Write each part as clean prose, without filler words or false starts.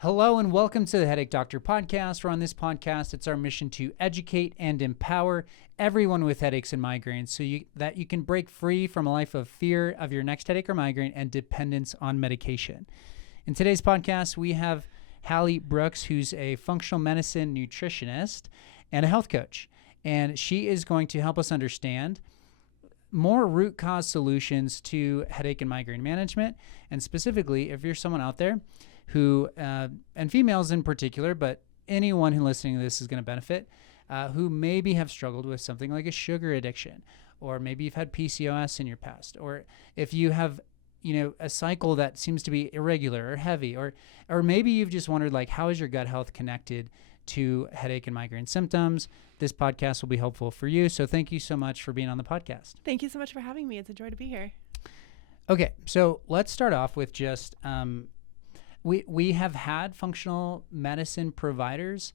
Hello and welcome to the Headache Doctor podcast, where on this podcast, it's our mission to educate and empower everyone with headaches and migraines so that you can break free from a life of fear of your next headache or migraine and dependence on medication. In today's podcast, we have Hallie Brooks, who's a functional medicine nutritionist and a health coach. And she is going to help us understand more root cause solutions to headache and migraine management. And specifically, if you're someone out there who, and females in particular, but anyone who listening to this is going to benefit, who maybe have struggled with something like a sugar addiction, or maybe you've had PCOS in your past, or if you have, a cycle that seems to be irregular or heavy, or maybe you've just wondered, like, how is your gut health connected to headache and migraine symptoms? This podcast will be helpful for you. So thank you so much for being on the podcast. Thank you so much for having me. It's a joy to be here. Okay, so let's start off with just, we have had functional medicine providers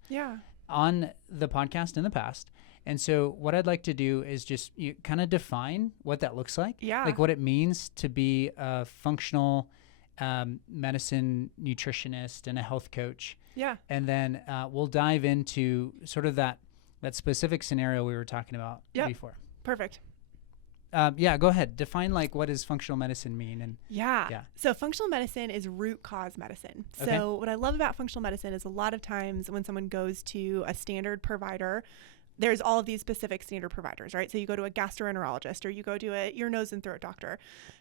on the podcast in the past. And so what I'd like to do is just you kind of define what that looks like, like what it means to be a functional medicine nutritionist and a health coach. Yeah. And then we'll dive into sort of that specific scenario we were talking about before. Perfect. Go ahead. Define, like, what does functional medicine mean? And So functional medicine is root cause medicine. Okay. So what I love about functional medicine is a lot of times when someone goes to a standard provider, there's all of these specific standard providers, right? So you go to a gastroenterologist or you go to a ear, nose, and throat doctor.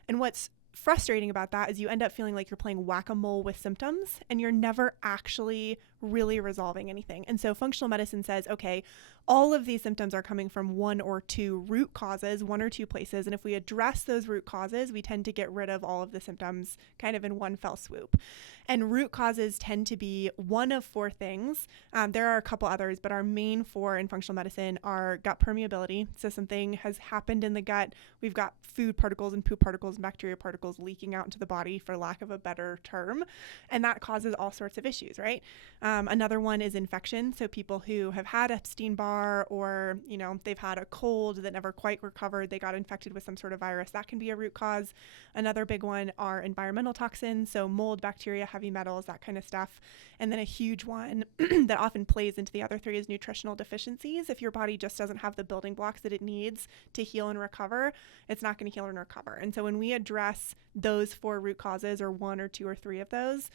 And what's frustrating about that is you end up feeling like you're playing whack-a-mole with symptoms and you're never actually really resolving anything. And so functional medicine says, okay, all of these symptoms are coming from one or two root causes, one or two places. And if we address those root causes, we tend to get rid of all of the symptoms kind of in one fell swoop. And root causes tend to be one of four things. There are a couple others, but our main four in functional medicine are gut permeability. So something has happened in the gut. We've got food particles and poop particles and bacteria particles leaking out into the body, for lack of a better term. And that causes all sorts of issues, right? Another one is infection. So people who have had Epstein-Barr or, they've had a cold that never quite recovered, they got infected with some sort of virus, that can be a root cause. Another big one are environmental toxins. So mold, bacteria, heavy metals, that kind of stuff. And then a huge one that often plays into the other three is nutritional deficiencies. If your body just doesn't have the building blocks that it needs to heal and recover, it's not going to heal and recover. And so when we address those four root causes, or one or two or three of those,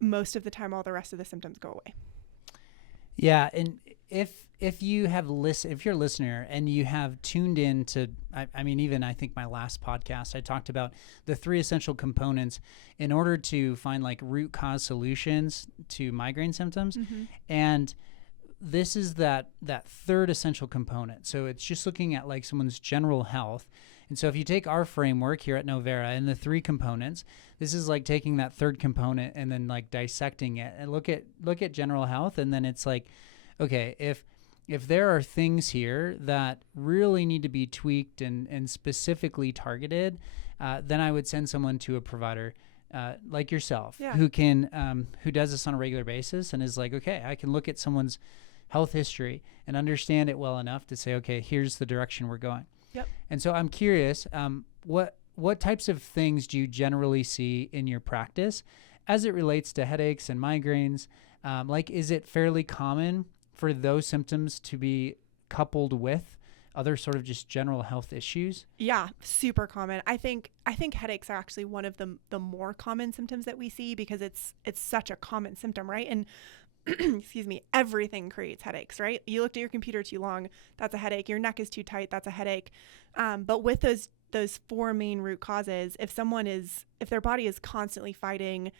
most of the time, all the rest of the symptoms go away. Yeah. And if you're a listener and you have tuned in to, even I think my last podcast, I talked about the three essential components in order to find, like, root cause solutions to migraine symptoms. Mm-hmm. And this is that third essential component. So it's just looking at, like, someone's general health. And so if you take our framework here at Novera and the three components, this is like taking that third component and then, like, dissecting it and look at general health. And then it's like, okay, if there are things here that really need to be tweaked and specifically targeted, then I would send someone to a provider like yourself who does this on a regular basis and is like, okay, I can look at someone's health history and understand it well enough to say, okay, here's the direction we're going. Yep. And so I'm curious, what types of things do you generally see in your practice as it relates to headaches and migraines? Is it fairly common for those symptoms to be coupled with other sort of just general health issues? Yeah, super common. I think headaches are actually one of the more common symptoms that we see because it's such a common symptom, right? And excuse me, everything creates headaches, right? You looked at your computer too long, that's a headache. Your neck is too tight, that's a headache. But with those four main root causes, if their body is constantly fighting,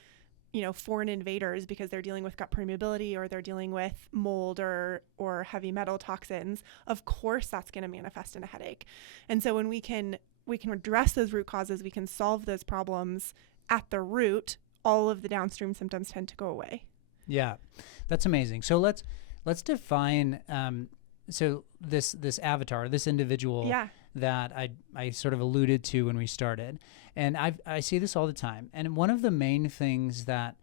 foreign invaders because they're dealing with gut permeability or they're dealing with mold or heavy metal toxins, of course that's going to manifest in a headache. And so when we can address those root causes, we can solve those problems at the root, all of the downstream symptoms tend to go away. Yeah, that's amazing. So let's define this avatar, this individual that I sort of alluded to when we started. And I see this all the time. And one of the main things that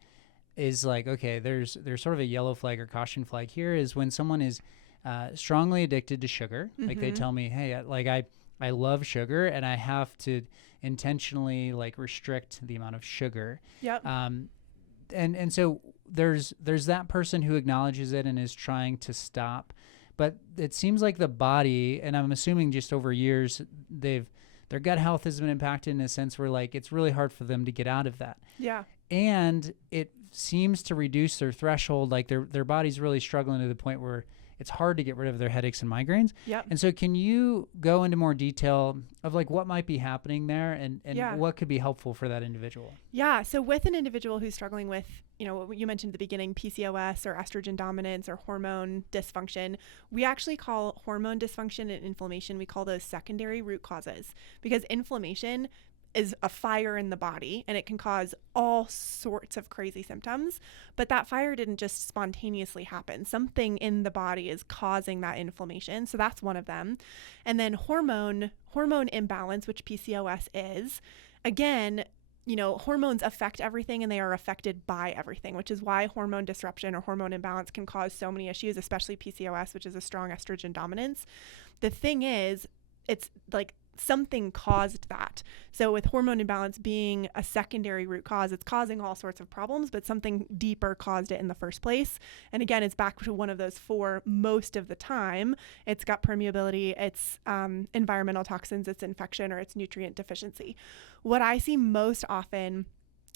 is like, okay, there's sort of a yellow flag or caution flag here is when someone is strongly addicted to sugar. Mm-hmm. Like they tell me, hey, I love sugar and I have to intentionally like restrict the amount of sugar. Yep. And so there's that person who acknowledges it and is trying to stop, but it seems like the body, and I'm assuming just over years, their gut health has been impacted in a sense where like it's really hard for them to get out of that. Yeah. And it seems to reduce their threshold. Like their body's really struggling to the point where it's hard to get rid of their headaches and migraines. Yep. And so can you go into more detail of like what might be happening there and what could be helpful for that individual? Yeah. So with an individual who's struggling with, what you mentioned at the beginning, PCOS or estrogen dominance or hormone dysfunction, we actually call hormone dysfunction and inflammation, we call those secondary root causes, because inflammation is a fire in the body and it can cause all sorts of crazy symptoms, but that fire didn't just spontaneously happen. Something in the body is causing that inflammation. So that's one of them. And then hormone imbalance, which PCOS is, again, hormones affect everything and they are affected by everything, which is why hormone disruption or hormone imbalance can cause so many issues, especially PCOS, which is a strong estrogen dominance. The thing is, it's like something caused that. So with hormone imbalance being a secondary root cause, it's causing all sorts of problems, but something deeper caused it in the first place. And again, it's back to one of those four most of the time. It's gut permeability, it's environmental toxins, it's infection, or it's nutrient deficiency. What I see most often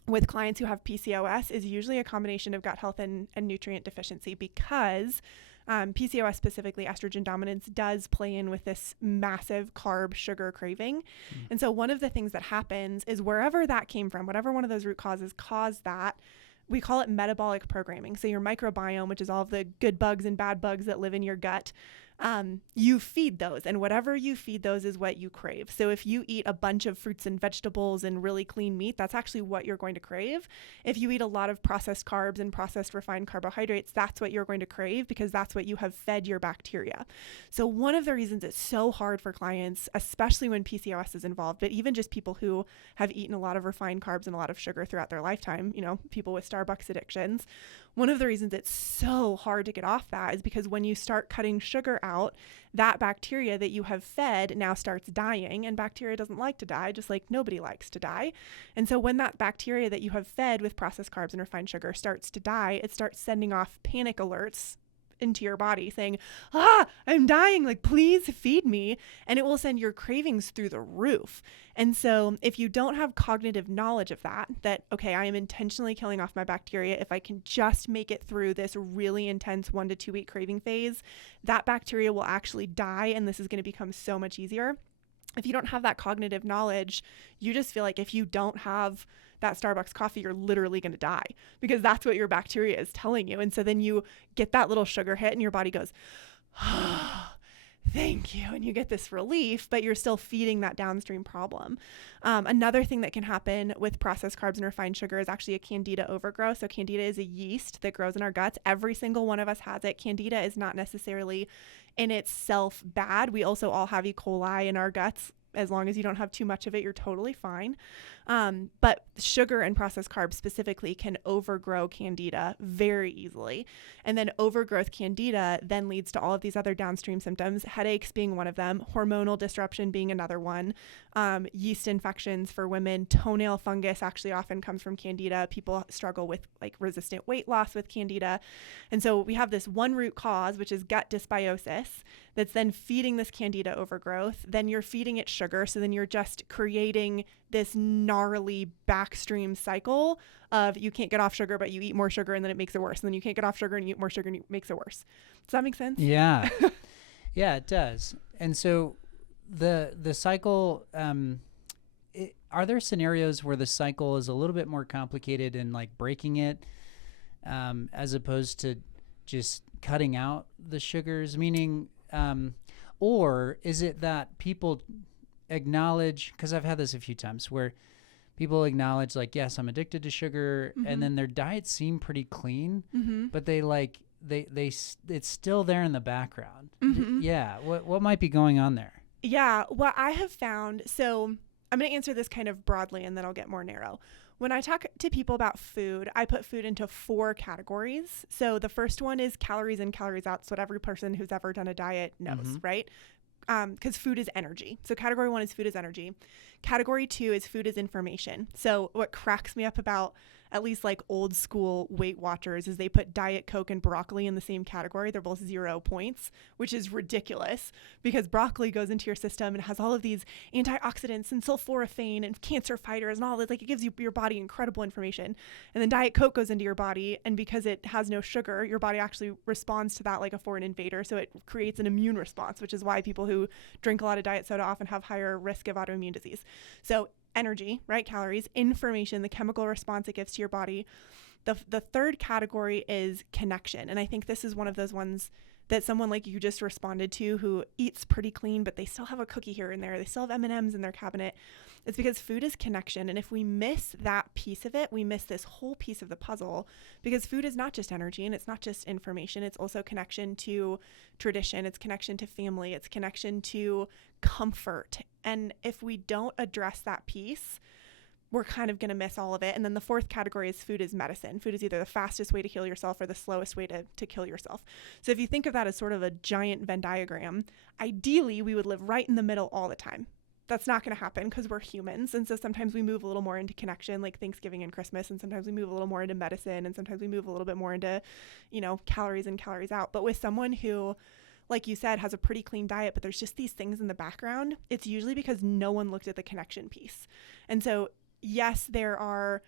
with clients who have PCOS is usually a combination of gut health and nutrient deficiency, because PCOS, specifically estrogen dominance, does play in with this massive carb sugar craving. And so one of the things that happens is wherever that came from, whatever one of those root causes caused that, we call it metabolic programming. So your microbiome, which is all of the good bugs and bad bugs that live in your gut, you feed those, and whatever you feed those is what you crave. So if you eat a bunch of fruits and vegetables and really clean meat, that's actually what you're going to crave. If you eat a lot of processed carbs and processed refined carbohydrates, that's what you're going to crave, because that's what you have fed your bacteria. So one of the reasons it's so hard for clients, especially when PCOS is involved, but even just people who have eaten a lot of refined carbs and a lot of sugar throughout their lifetime, people with Starbucks addictions, one of the reasons it's so hard to get off that is because when you start cutting sugar out, that bacteria that you have fed now starts dying, and bacteria doesn't like to die, just like nobody likes to die. And so when that bacteria that you have fed with processed carbs and refined sugar starts to die, it starts sending off panic alerts into your body saying, I'm dying, like, please feed me. And it will send your cravings through the roof. And so if you don't have cognitive knowledge of that, okay, I am intentionally killing off my bacteria. If I can just make it through this really intense 1 to 2 week craving phase, that bacteria will actually die. And this is going to become so much easier. If you don't have that cognitive knowledge, you just feel like if you don't have that Starbucks coffee, you're literally going to die, because that's what your bacteria is telling you. And so then you get that little sugar hit and your body goes, thank you. And you get this relief, but you're still feeding that downstream problem. Another thing that can happen with processed carbs and refined sugar is actually a candida overgrowth. So candida is a yeast that grows in our guts. Every single one of us has it. Candida is not necessarily in itself bad. We also all have E. coli in our guts. As long as you don't have too much of it, you're totally fine. But sugar and processed carbs specifically can overgrow candida very easily. And then overgrowth candida then leads to all of these other downstream symptoms, headaches being one of them, hormonal disruption being another one, yeast infections for women, toenail fungus actually often comes from candida. People struggle with like resistant weight loss with candida. And so we have this one root cause, which is gut dysbiosis, that's then feeding this candida overgrowth. Then you're feeding it sugar. So then you're just creating this gnarly backstream cycle of you can't get off sugar, but you eat more sugar and then it makes it worse. And then you can't get off sugar and you eat more sugar and it makes it worse. Does that make sense? Yeah. Yeah, it does. And so the cycle, are there scenarios where the cycle is a little bit more complicated and like breaking it as opposed to just cutting out the sugars, meaning, or is it that people acknowledge, because I've had this a few times where people acknowledge like, yes, I'm addicted to sugar, and then their diets seem pretty clean, but they like, it's still there in the background. Yeah. What might be going on there? Yeah. What I have found, so I'm going to answer this kind of broadly and then I'll get more narrow. When I talk to people about food, I put food into 4 categories. So the first one is calories in, calories out. It's what every person who's ever done a diet knows, right? Because food is energy. So category 1 is food is energy. Category 2 is food is information. So what cracks me up about at least like old school Weight Watchers, is they put Diet Coke and broccoli in the same category. They're both 0 points, which is ridiculous because broccoli goes into your system and has all of these antioxidants and sulforaphane and cancer fighters and all that. Like, it gives your body incredible information. And then Diet Coke goes into your body, and because it has no sugar, your body actually responds to that like a foreign invader. So it creates an immune response, which is why people who drink a lot of diet soda often have higher risk of autoimmune disease. So energy, right? Calories, information, the chemical response it gives to your body. The third category is connection. And I think this is one of those ones that someone like you just responded to, who eats pretty clean, but they still have a cookie here and there. They still have M&Ms in their cabinet. It's because food is connection. And if we miss that piece of it, we miss this whole piece of the puzzle, because food is not just energy and it's not just information. It's also connection to tradition. It's connection to family. It's connection to comfort. And if we don't address that piece, we're kind of going to miss all of it. And then the fourth category is food is medicine. Food is either the fastest way to heal yourself or the slowest way to kill yourself. So if you think of that as sort of a giant Venn diagram, ideally we would live right in the middle all the time. That's not going to happen because we're humans. And so sometimes we move a little more into connection, like Thanksgiving and Christmas. And sometimes we move a little more into medicine. And sometimes we move a little bit more into, calories in, calories out. But with someone who, like you said, has a pretty clean diet, but there's just these things in the background, it's usually because no one looked at the connection piece. And so yes, there are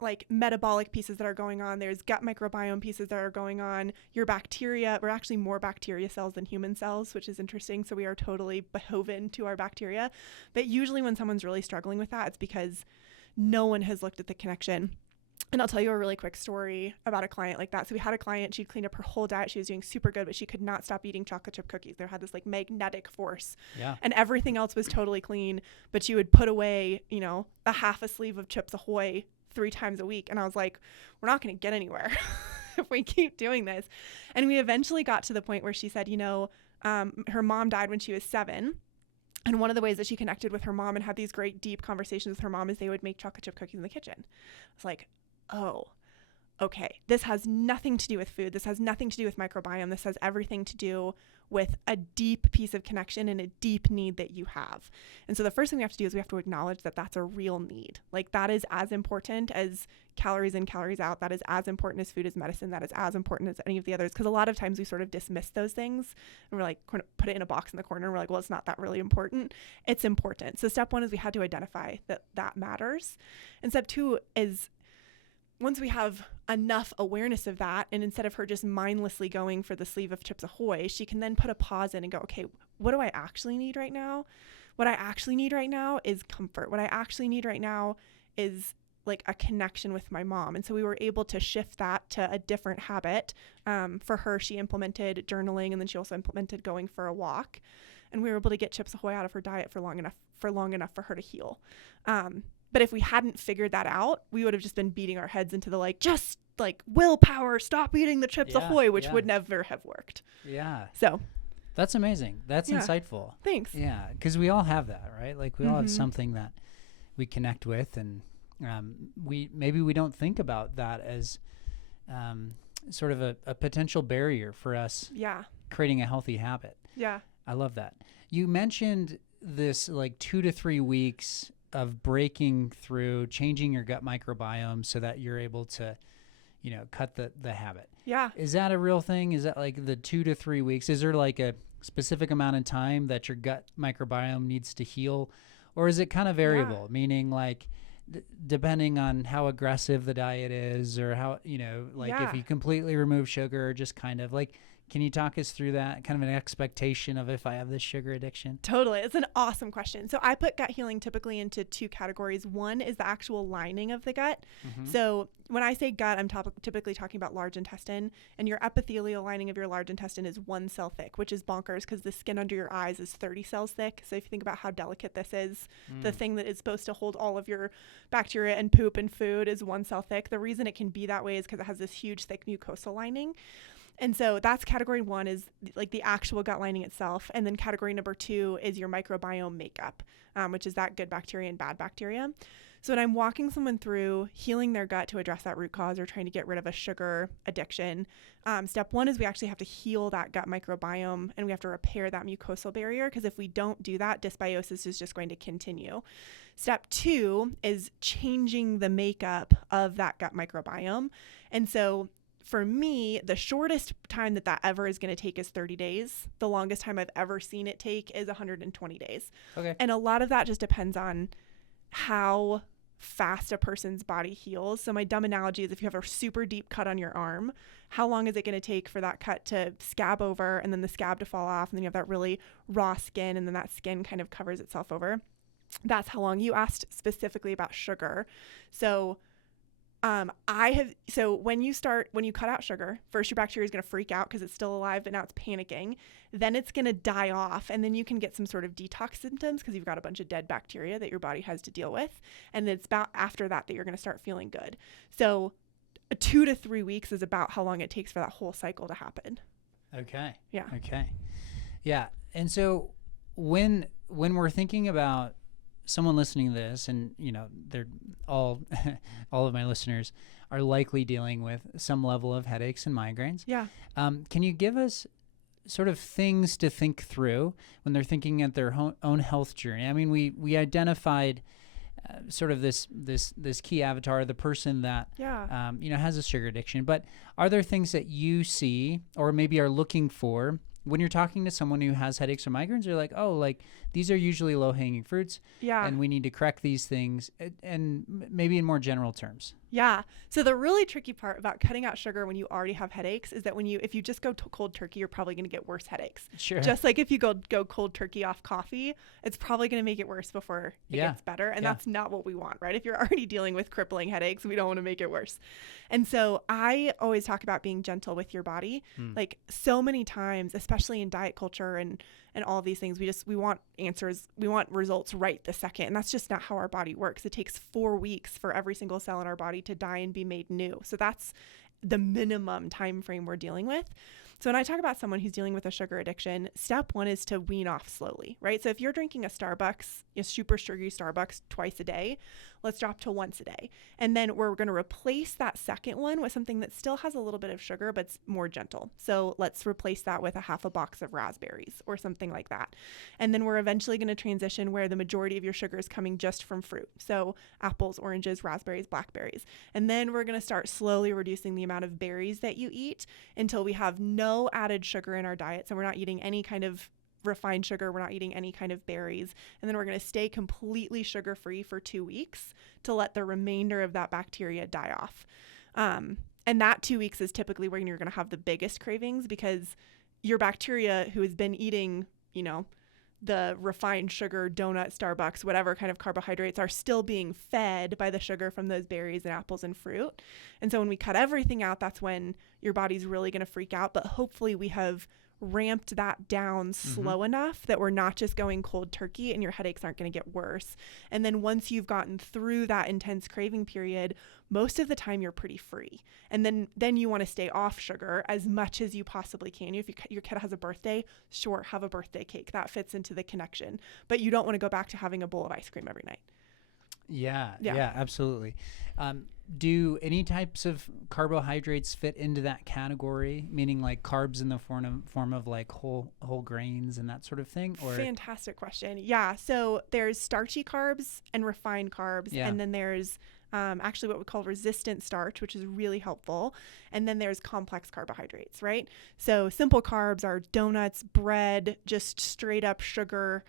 like metabolic pieces that are going on. There's gut microbiome pieces that are going on. Your bacteria, we're actually more bacteria cells than human cells, which is interesting. So we are totally behoven to our bacteria. But usually when someone's really struggling with that, it's because no one has looked at the connection. And I'll tell you a really quick story about a client like that. So we had a client, she'd cleaned up her whole diet. She was doing super good, but she could not stop eating chocolate chip cookies. There had this like magnetic force. Yeah. And everything else was totally clean, but she would put away, a half a sleeve of Chips Ahoy 3 times a week. And I was like, we're not going to get anywhere if we keep doing this. And we eventually got to the point where she said, her mom died when she was 7. And one of the ways that she connected with her mom and had these great deep conversations with her mom is they would make chocolate chip cookies in the kitchen. I was like, oh, okay, this has nothing to do with food. This has nothing to do with microbiome. This has everything to do with a deep piece of connection and a deep need that you have. And so the first thing we have to do is we have to acknowledge that that's a real need. Like, that is as important as calories in, calories out. That is as important as food is medicine. That is as important as any of the others. Because a lot of times we sort of dismiss those things and we're like, put it in a box in the corner. And we're like, well, it's not that really important. It's important. So step 1 is we had to identify that matters. And step 2 is, once we have enough awareness of that, and instead of her just mindlessly going for the sleeve of Chips Ahoy, she can then put a pause in and go, okay, what do I actually need right now? What I actually need right now is comfort. What I actually need right now is like a connection with my mom. And so we were able to shift that to a different habit. For her, she implemented journaling, and then she also implemented going for a walk. And we were able to get Chips Ahoy out of her diet for long enough for her to heal. But if we hadn't figured that out, we would have just been beating our heads into the just willpower, stop eating the Chips Ahoy, which would never have worked. Yeah. So that's amazing. That's insightful. Thanks. Yeah. Because we all have that, right? Like, we all have something that we connect with, and we don't think about that as sort of a potential barrier for us creating a healthy habit. Yeah. I love that. You mentioned this 2 to 3 weeks of breaking through, changing your gut microbiome so that you're able to, cut the habit. Yeah. Is that a real thing? Is that the 2 to 3 weeks? Is there a specific amount of time that your gut microbiome needs to heal? Or is it kind of variable, meaning depending on how aggressive the diet is, or how, if you completely remove sugar, or just kind of can you talk us through that, kind of an expectation of if I have this sugar addiction? Totally. It's an awesome question. So I put gut healing typically into 2 categories. One is the actual lining of the gut. So when I say gut, I'm typically talking about large intestine, and your epithelial lining of your large intestine is 1 cell thick, which is bonkers because the skin under your eyes is 30 cells thick. So if you think about how delicate this is, the thing that is supposed to hold all of your bacteria and poop and food is 1 cell thick. The reason it can be that way is because it has this huge thick mucosal lining. And so that's category 1, is the actual gut lining itself. And then category number 2 is your microbiome makeup, which is that good bacteria and bad bacteria. So when I'm walking someone through healing their gut to address that root cause or trying to get rid of a sugar addiction, step one is we actually have to heal that gut microbiome and we have to repair that mucosal barrier, because if we don't do that, dysbiosis is just going to continue. Step two is changing the makeup of that gut microbiome. And so for me, the shortest time that ever is going to take is 30 days. The longest time I've ever seen it take is 120 days. Okay. And a lot of that just depends on how fast a person's body heals. So my dumb analogy is if you have a super deep cut on your arm, how long is it going to take for that cut to scab over and then the scab to fall off, and then you have that really raw skin and then that skin kind of covers itself over? That's how long. You asked specifically about sugar. So when you cut out sugar, first your bacteria is going to freak out because it's still alive, but now it's panicking. Then it's going to die off. And then you can get some sort of detox symptoms because you've got a bunch of dead bacteria that your body has to deal with. And it's about after that you're going to start feeling good. So 2 to 3 weeks is about how long it takes for that whole cycle to happen. Okay. Yeah. Okay. Yeah. And so when we're thinking about someone listening to this, and they're all of my listeners are likely dealing with some level of headaches and migraines. Yeah. Can you give us sort of things to think through when they're thinking at their own health journey? I mean, we identified sort of this key avatar, the person that has a sugar addiction. But are there things that you see or maybe are looking for when you're talking to someone who has headaches or migraines? You're like, oh, like these are usually low-hanging fruits, and we need to correct these things, and maybe in more general terms. Yeah. So the really tricky part about cutting out sugar when you already have headaches is that if you just go cold turkey, you're probably going to get worse headaches. Sure. Just like if you go cold turkey off coffee, it's probably going to make it worse before it gets better. And that's not what we want, right? If you're already dealing with crippling headaches, we don't want to make it worse. And so I always talk about being gentle with your body. Like so many times, especially in diet culture and all of these things, we want answers. We want results right this second. And that's just not how our body works. It takes 4 weeks for every single cell in our body to die and be made new. So that's the minimum time frame we're dealing with. So when I talk about someone who's dealing with a sugar addiction, step one is to wean off slowly, right? So if you're drinking a super sugary Starbucks twice a day, let's drop to once a day. And then we're going to replace that second one with something that still has a little bit of sugar, but it's more gentle. So let's replace that with a half a box of raspberries or something like that. And then we're eventually going to transition where the majority of your sugar is coming just from fruit. So apples, oranges, raspberries, blackberries. And then we're going to start slowly reducing the amount of berries that you eat until we have no added sugar in our diets, and we're not eating any kind of refined sugar. We're not eating any kind of berries. And then we're going to stay completely sugar-free for 2 weeks to let the remainder of that bacteria die off. And that 2 weeks is typically when you're going to have the biggest cravings, because your bacteria who has been eating, the refined sugar, donut, Starbucks, whatever kind of carbohydrates are still being fed by the sugar from those berries and apples and fruit. And so when we cut everything out, that's when your body's really going to freak out. But hopefully we have ramped that down slow enough that we're not just going cold turkey and your headaches aren't going to get worse. And then once you've gotten through that intense craving period, most of the time you're pretty free. And then you want to stay off sugar as much as you possibly can. If your kid has a birthday, sure, have a birthday cake. That fits into the connection. But you don't want to go back to having a bowl of ice cream every night. Yeah. Absolutely. Do any types of carbohydrates fit into that category? Meaning like carbs in the form of like whole grains and that sort of thing? Or Fantastic question. Yeah. So there's starchy carbs and refined carbs. Yeah. And then there's actually what we call resistant starch, which is really helpful. And then there's complex carbohydrates, right? So simple carbs are donuts, bread, just straight up sugar,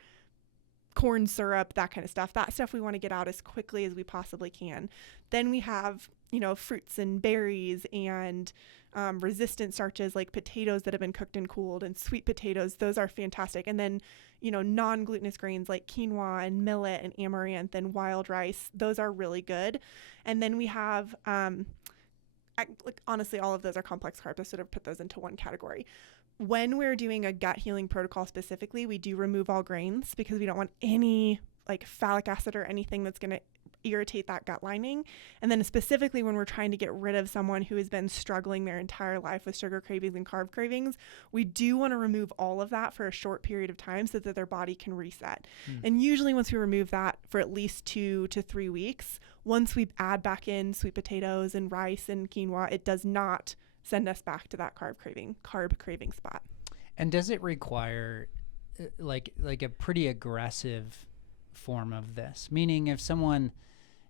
corn syrup, that kind of stuff. That stuff we want to get out as quickly as we possibly can. Then we have, fruits and berries and resistant starches like potatoes that have been cooked and cooled, and sweet potatoes. Those are fantastic. And then, non-glutinous grains like quinoa and millet and amaranth and wild rice. Those are really good. And then we have, honestly, all of those are complex carbs. I sort of put those into one category. When we're doing a gut healing protocol specifically, we do remove all grains because we don't want any like phallic acid or anything that's going to irritate that gut lining. And then specifically when we're trying to get rid of someone who has been struggling their entire life with sugar cravings and carb cravings, we do want to remove all of that for a short period of time so that their body can reset. And usually once we remove that for at least 2 to 3 weeks, once we add back in sweet potatoes and rice and quinoa, it does not send us back to that carb craving spot. And does it require like a pretty aggressive form of this? Meaning if someone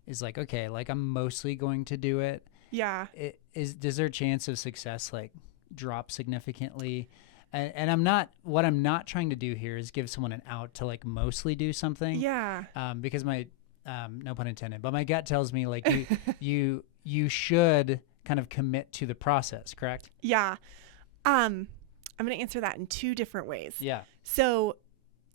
is like, okay, like I'm mostly going to do it. Yeah. Does their chance of success like drop significantly? And what I'm not trying to do here is give someone an out to like mostly do something. Yeah. Because my, no pun intended, but my gut tells me like you should kind of commit to the process, correct? Yeah. I'm going to answer that in 2 different ways. Yeah. So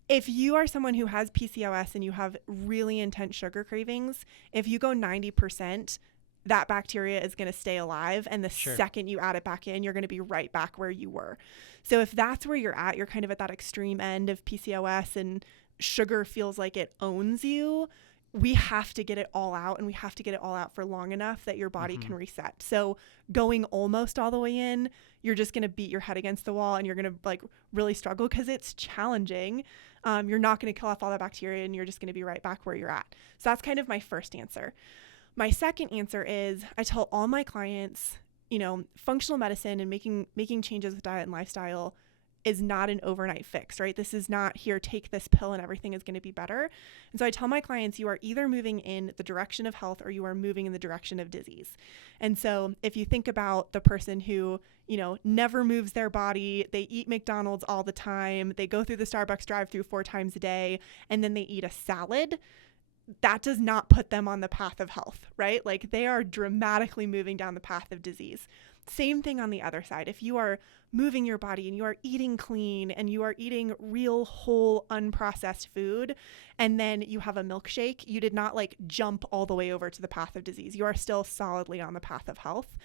if you are someone who has PCOS and you have really intense sugar cravings, if you go 90%, that bacteria is going to stay alive. And the second you add it back in, you're going to be right back where you were. So if that's where you're kind of at that extreme end of PCOS and sugar feels like it owns you, we have to get it all out, and we have to get it all out for long enough that your body can reset. So going almost all the way in, you're just going to beat your head against the wall and you're going to like really struggle because it's challenging. You're not going to kill off all that bacteria and you're just going to be right back where you're at. So that's kind of my first answer. My second answer is I tell all my clients, functional medicine and making changes with diet and lifestyle is not an overnight fix, right? This is not here, take this pill and everything is going to be better. And so I tell my clients, you are either moving in the direction of health or you are moving in the direction of disease. And so if you think about the person who, never moves their body, they eat McDonald's all the time, they go through the Starbucks drive-through 4 times a day, and then they eat a salad, that does not put them on the path of health, right? Like they are dramatically moving down the path of disease. Same thing on the other side. If you are moving your body and you are eating clean and you are eating real, whole, unprocessed food, and then you have a milkshake, you did not like jump all the way over to the path of disease. You are still solidly on the path of health.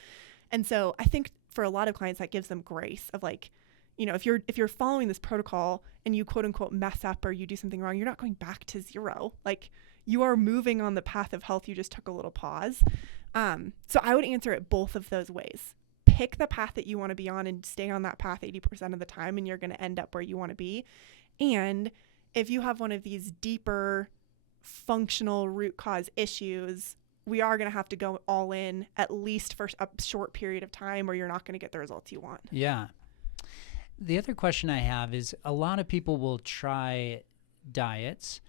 And so I think for a lot of clients, that gives them grace of like, if you're following this protocol and you quote unquote mess up or you do something wrong, you're not going back to zero. Like you are moving on the path of health. You just took a little pause. So I would answer it both of those ways. Pick the path that you want to be on and stay on that path 80% of the time, and you're going to end up where you want to be. And if you have one of these deeper functional root cause issues, we are going to have to go all in at least for a short period of time, or you're not going to get the results you want. Yeah. The other question I have is a lot of people will try diets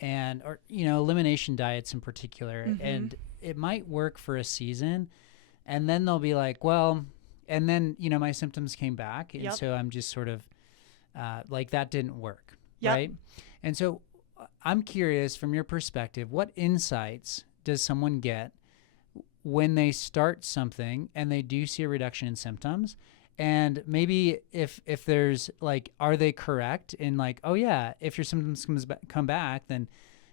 or elimination diets in particular, and it might work for a season. And then they'll be like, well, and then, my symptoms came back. And so I'm just sort of like that didn't work. Right. And so I'm curious from your perspective, what insights does someone get when they start something and they do see a reduction in symptoms? And maybe if there's like, are they correct in like, oh yeah, if your symptoms come back, then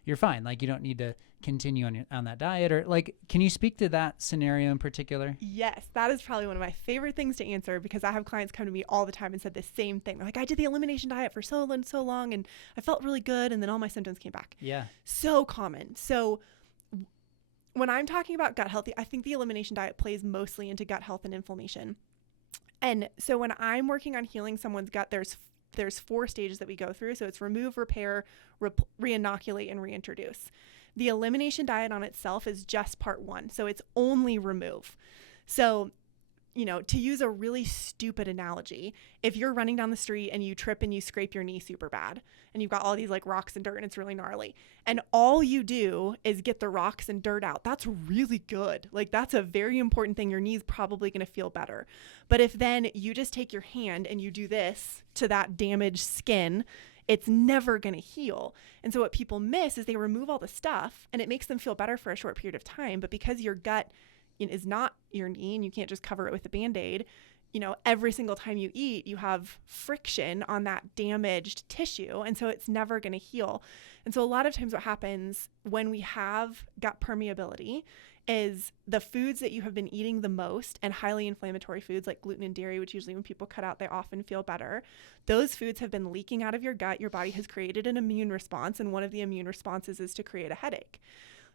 you're fine. Like you don't need to continue on that diet, or like, can you speak to that scenario in particular? Yes, that is probably one of my favorite things to answer because I have clients come to me all the time and said the same thing. They're like, I did the elimination diet for so long and I felt really good. And then all my symptoms came back. Yeah. So common. So when I'm talking about gut health, I think the elimination diet plays mostly into gut health and inflammation. And so when I'm working on healing someone's gut, there's 4 stages that we go through. So it's remove, repair, re-inoculate, and reintroduce. The elimination diet on itself is just part 1. So it's only remove. So, to use a really stupid analogy, if you're running down the street and you trip and you scrape your knee super bad and you've got all these like rocks and dirt and it's really gnarly and all you do is get the rocks and dirt out, that's really good. Like that's a very important thing. Your knee's probably going to feel better. But if then you just take your hand and you do this to that damaged skin, it's never going to heal. And so what people miss is they remove all the stuff and it makes them feel better for a short period of time. But because your gut is not your knee and you can't just cover it with a Band-Aid, every single time you eat, you have friction on that damaged tissue. And so it's never going to heal. And so a lot of times what happens when we have gut permeability is the foods that you have been eating the most and highly inflammatory foods like gluten and dairy, which usually when people cut out, they often feel better. Those foods have been leaking out of your gut. Your body has created an immune response. And one of the immune responses is to create a headache.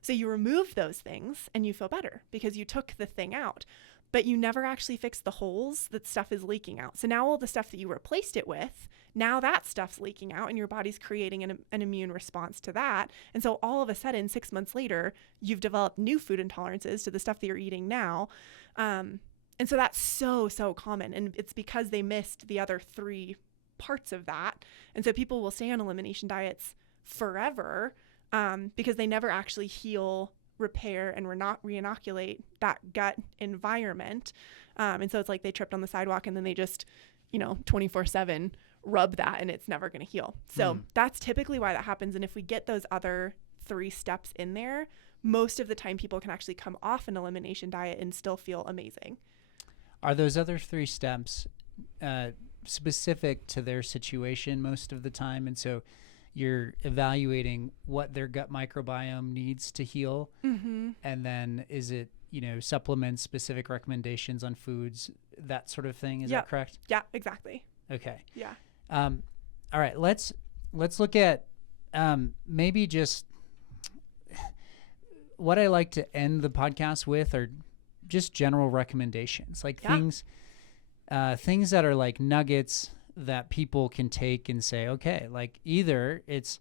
So you remove those things and you feel better because you took the thing out, but you never actually fixed the holes that stuff is leaking out. So now all the stuff that you replaced it with, now that stuff's leaking out and your body's creating an immune response to that. And so all of a sudden, 6 months later, you've developed new food intolerances to the stuff that you're eating now. And so that's so, so common. And it's because they missed the other 3 parts of that. And so people will stay on elimination diets forever because they never actually heal, repair, and re-inoculate that gut environment. And so it's like they tripped on the sidewalk and then they just, 24/7 rub that and it's never going to heal. So that's typically why that happens. And if we get those other 3 steps in there, most of the time people can actually come off an elimination diet and still feel amazing. Are those other 3 steps specific to their situation most of the time? And so you're evaluating what their gut microbiome needs to heal. Mm-hmm. And then is it, supplements, specific recommendations on foods, that sort of thing? Is that correct? Yeah, exactly. Okay. Yeah. All right. Let's look at maybe just what I like to end the podcast with are just general recommendations, like things that are like nuggets that people can take and say, okay, like either it's,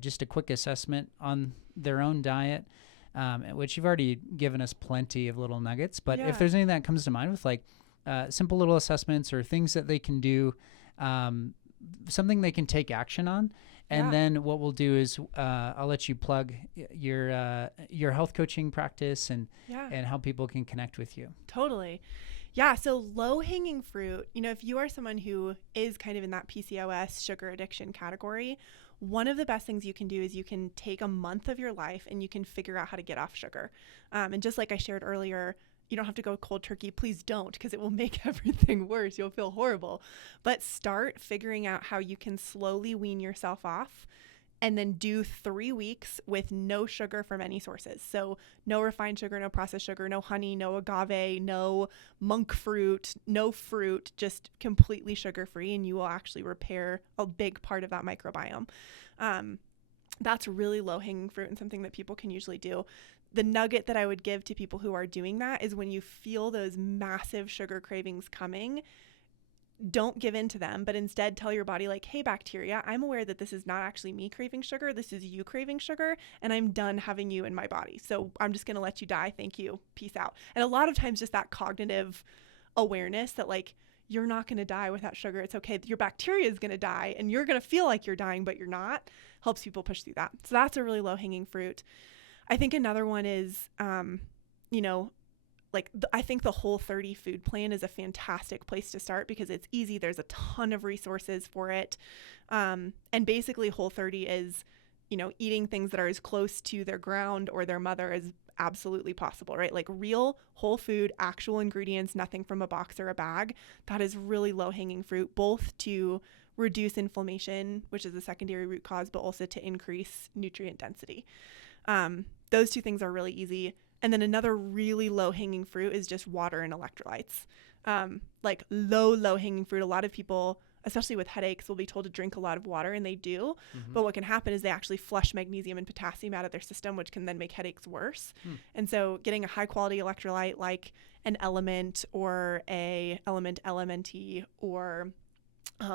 just a quick assessment on their own diet, which you've already given us plenty of little nuggets. But if there's anything that comes to mind with like simple little assessments or things that they can do, something they can take action on. And then what we'll do is I'll let you plug your health coaching practice and how people can connect with you. Totally. Yeah. So low hanging fruit, if you are someone who is kind of in that PCOS sugar addiction category, one of the best things you can do is you can take a month of your life and you can figure out how to get off sugar. And just like I shared earlier, you don't have to go cold turkey. Please don't, because it will make everything worse. You'll feel horrible. But start figuring out how you can slowly wean yourself off and then do 3 weeks with no sugar from any sources. So no refined sugar, no processed sugar, no honey, no agave, no monk fruit, no fruit, just completely sugar-free, and you will actually repair a big part of that microbiome. That's really low-hanging fruit and something that people can usually do. The nugget that I would give to people who are doing that is when you feel those massive sugar cravings coming, don't give in to them, but instead tell your body like, hey, bacteria, I'm aware that this is not actually me craving sugar. This is you craving sugar, and I'm done having you in my body. So I'm just going to let you die. Thank you. Peace out. And a lot of times just that cognitive awareness that like, you're not going to die without sugar. It's okay. Your bacteria is going to die and you're going to feel like you're dying, but you're not, helps people push through that. So that's a really low hanging fruit. I think another one is, I think the Whole30 food plan is a fantastic place to start because it's easy. There's a ton of resources for it. And basically Whole30 is, eating things that are as close to their ground or their mother as absolutely possible, right? Like real whole food, actual ingredients, nothing from a box or a bag. That is really low hanging fruit, both to reduce inflammation, which is a secondary root cause, but also to increase nutrient density. Those 2 things are really easy. And then another really low hanging fruit is just water and electrolytes. Like low hanging fruit. A lot of people, especially with headaches, will be told to drink a lot of water, and they do. Mm-hmm. But what can happen is they actually flush magnesium and potassium out of their system, which can then make headaches worse. And so getting a high quality electrolyte like an Element or a Element LMNT or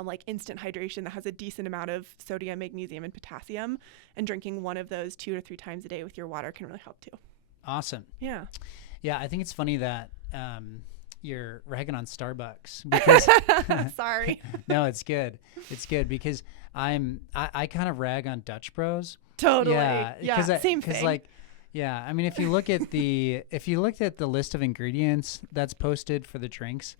like instant hydration that has a decent amount of sodium, magnesium, and potassium, and drinking one of those 2 to 3 times a day with your water can really help too. Awesome. Yeah. Yeah, I think it's funny that you're ragging on Starbucks because sorry. No, it's good. It's good because I kind of rag on Dutch Bros. Totally. Yeah. Same thing. Like, yeah, I mean, if you looked at the list of ingredients that's posted for the drinks,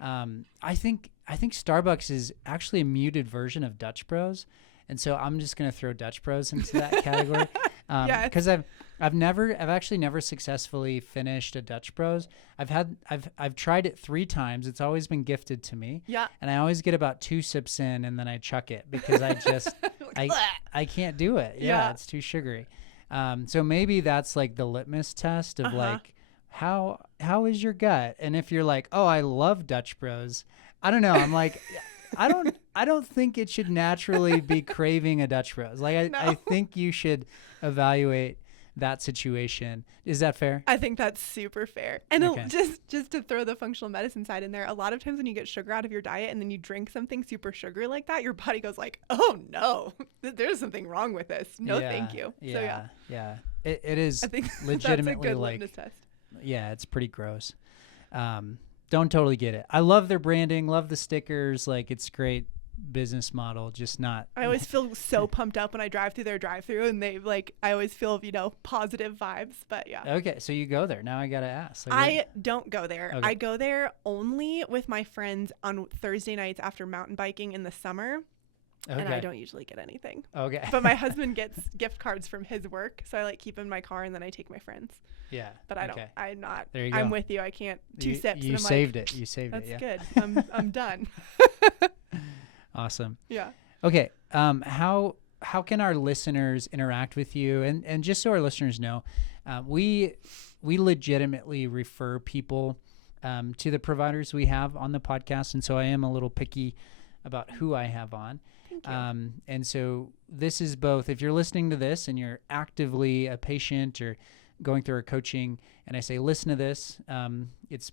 I think Starbucks is actually a muted version of Dutch Bros. And so I'm just going to throw Dutch Bros into that category. Because I've actually never successfully finished a Dutch Bros. I've tried it 3 times. It's always been gifted to me. Yeah. And I always get about 2 sips in and then I chuck it because I just, I can't do it. Yeah. It's too sugary. So maybe that's like the litmus test of like, how is your gut? And if you're like, oh, I love Dutch Bros, I don't know. I'm like, I don't think it should naturally be craving a Dutch Bros. Like I think you should evaluate that situation. Is that fair? I think that's super fair. And Okay. just to throw the functional medicine side in there, a lot of times when you get sugar out of your diet and then you drink something super sugary like that, your body goes like, oh no, there's something wrong with this. No, thank you. Yeah. So Yeah. It is I think legitimately that's a good like, litmus test. yeah, it's pretty gross. Don't totally get it. I love their branding, love the stickers. Like, it's great business model, just not. I always feel so pumped up when I drive through their drive-through, and I always feel, positive vibes. But yeah. Okay, so you go there. Now I gotta ask. Like, I don't go there. Okay. I go there only with my friends on Thursday nights after mountain biking in the summer. okay. And I don't usually get anything. Okay. But my husband gets gift cards from his work, so I keep in my car, and then I take my friends. Yeah. But I don't. Okay. I'm not. There you go. I'm with you. I can't. Two sips. You and I'm saved like, it. You saved That's it. Yeah. good. I'm done. Awesome. Yeah. Okay. How can our listeners interact with you? And just so our listeners know, we legitimately refer people to the providers we have on the podcast, and so I am a little picky about who I have on. Thank you. And so this is both, if you're listening to this and you're actively a patient or going through our coaching, and I say, listen to this, it's,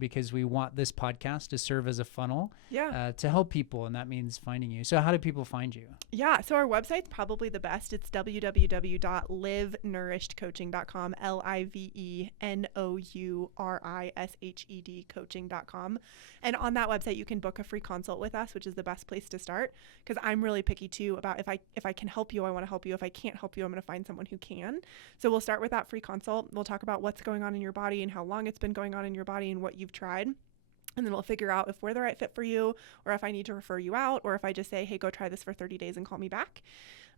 because we want this podcast to serve as a funnel to help people. And that means finding you. So how do people find you? Yeah. So our website's probably the best. It's www.livenourished.coaching.com, LIVENOURISHED coaching.com. And on that website, you can book a free consult with us, which is the best place to start. Because I'm really picky too about if I can help you, I want to help you. If I can't help you, I'm going to find someone who can. So we'll start with that free consult. We'll talk about what's going on in your body and how long it's been going on in your body and what you've tried. And then we'll figure out if we're the right fit for you, or if I need to refer you out, or if I just say, hey, go try this for 30 days and call me back.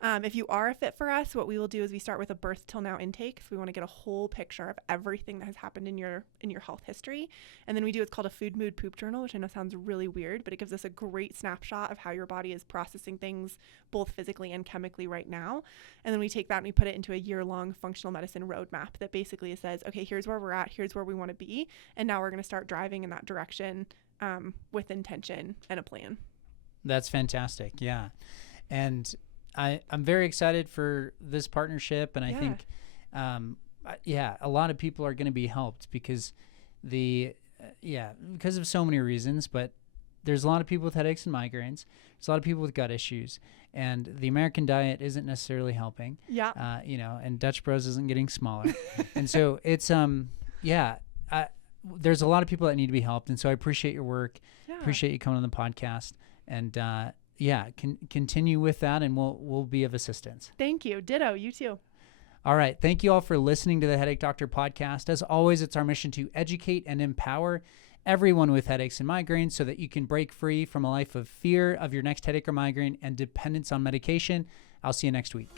If you are a fit for us, what we will do is we start with a birth till now intake. So we want to get a whole picture of everything that has happened in your health history. And then we do what's called a food, mood, poop journal, which I know sounds really weird, but it gives us a great snapshot of how your body is processing things both physically and chemically right now. And then we take that and we put it into a year-long functional medicine roadmap that basically says, okay, here's where we're at, here's where we want to be. And now we're going to start driving in that direction with intention and a plan. That's fantastic. Yeah. And I'm very excited for this partnership. And I think, a lot of people are going to be helped because because of so many reasons, but there's a lot of people with headaches and migraines. There's a lot of people with gut issues, and the American diet isn't necessarily helping. Yeah. And Dutch Bros isn't getting smaller. And so it's, there's a lot of people that need to be helped. And so I appreciate your work. Yeah. Appreciate you coming on the podcast, and, continue with that, and we'll be of assistance. Thank you. Ditto. You too. All right. Thank you all for listening to the Headache Doctor podcast. As always, it's our mission to educate and empower everyone with headaches and migraines so that you can break free from a life of fear of your next headache or migraine and dependence on medication. I'll see you next week.